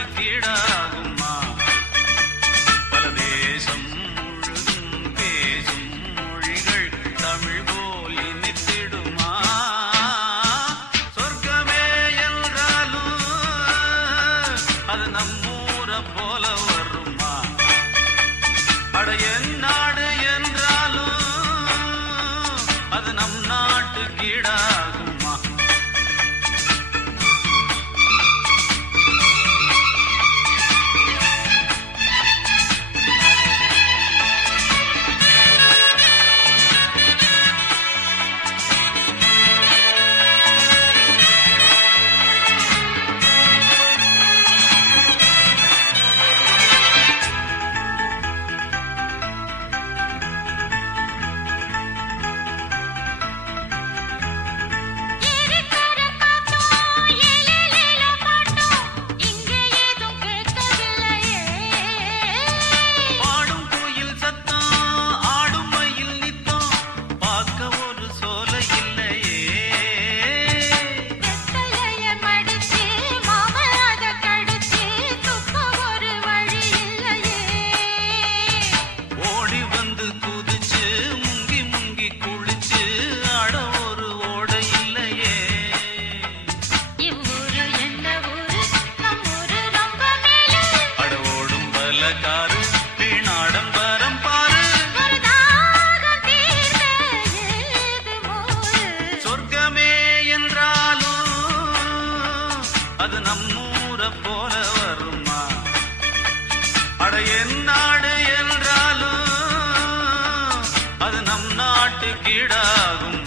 நாட்டுக்கீடாகுமா? பல தேசம் முழுதும் பேசும் மொழிகள் தமிழ் போல் இனித்திடுமா? சொர்க்கமே என்றாலும் அது நம்மூர போல வருமா? அட என் நாடு என்றாலும் அது நம் நாட்டுக்கீடாகுமா? அது நம்மூர போல வருமா? அட என் நாடு என்றாலும் அது நம் நாட்டுக்கீடாகும்.